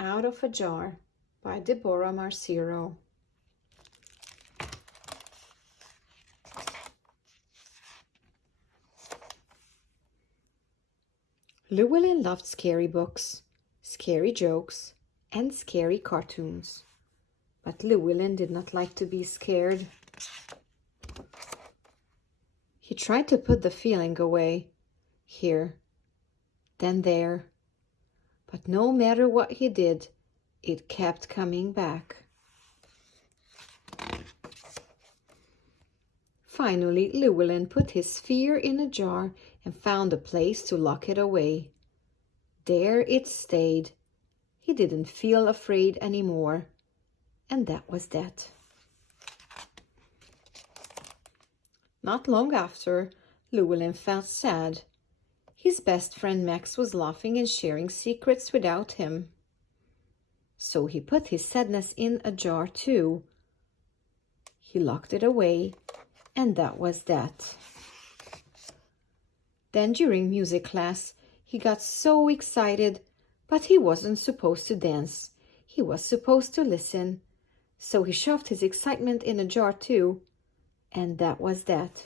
Out of a Jar by Deborah Marcero. Llewellyn loved scary books, scary jokes, and scary cartoons. But Llewellyn did not like to be scared. He tried to put the feeling away, here, then there. But no matter what he did, it kept coming back. Finally, Llewellyn put his fear in a jar and found a place to lock it away. There it stayed. He didn't feel afraid anymore, and that was that. Not long after, Llewellyn felt sad. His best friend Max was laughing and sharing secrets without him. So he put his sadness in a jar too. He locked it away, and that was that. Then during music class, he got so excited, but he wasn't supposed to dance. He was supposed to listen. So he shoved his excitement in a jar too, and that was that.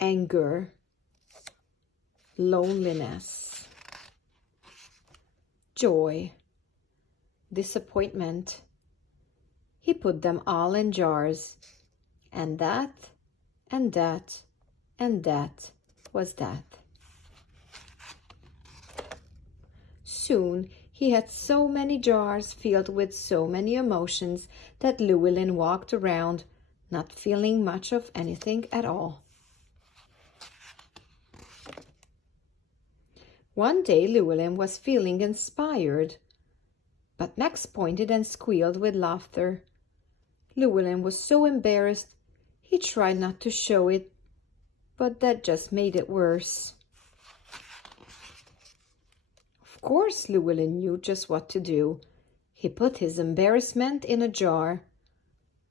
Anger, loneliness, joy, disappointment. He put them all in jars, and that, and that, and that was that. Soon he had so many jars filled with so many emotions that Llewellyn walked around, not feeling much of anything at all. One day Llewellyn was feeling inspired, but Max pointed and squealed with laughter. Llewellyn was so embarrassed, he tried not to show it, but that just made it worse. Of course, Llewellyn knew just what to do. He put his embarrassment in a jar,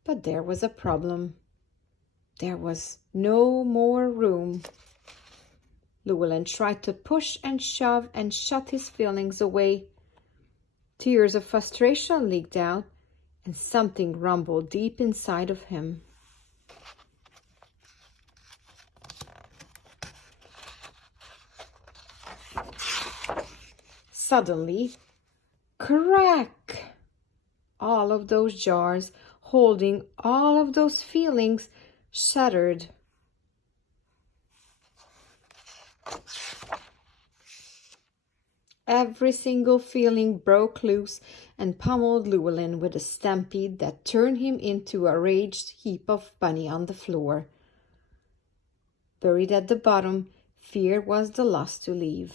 but there was a problem. There was no more room. Llewellyn tried to push and shove and shut his feelings away. Tears of frustration leaked out, and something rumbled deep inside of him. Suddenly, crack! All of those jars holding all of those feelings shattered. Every single feeling broke loose and pummeled Llewellyn with a stampede that turned him into a raged heap of bunny on the floor. Buried at the bottom, fear was the last to leave.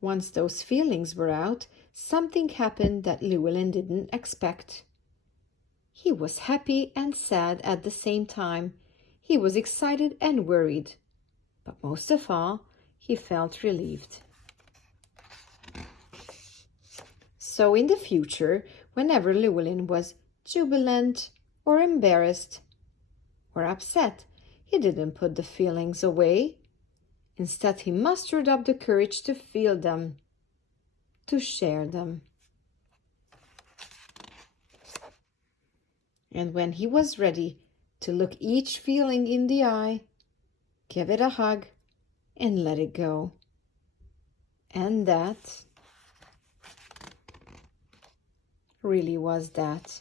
Once those feelings were out, something happened that Llewellyn didn't expect. He was happy and sad at the same time. He was excited and worried. But most of all, he felt relieved. So in the future, whenever Llewellyn was jubilant or embarrassed or upset, he didn't put the feelings away. Instead, he mustered up the courage to feel them, to share them. And when he was ready to look each feeling in the eye, give it a hug, and let it go. And that really was that.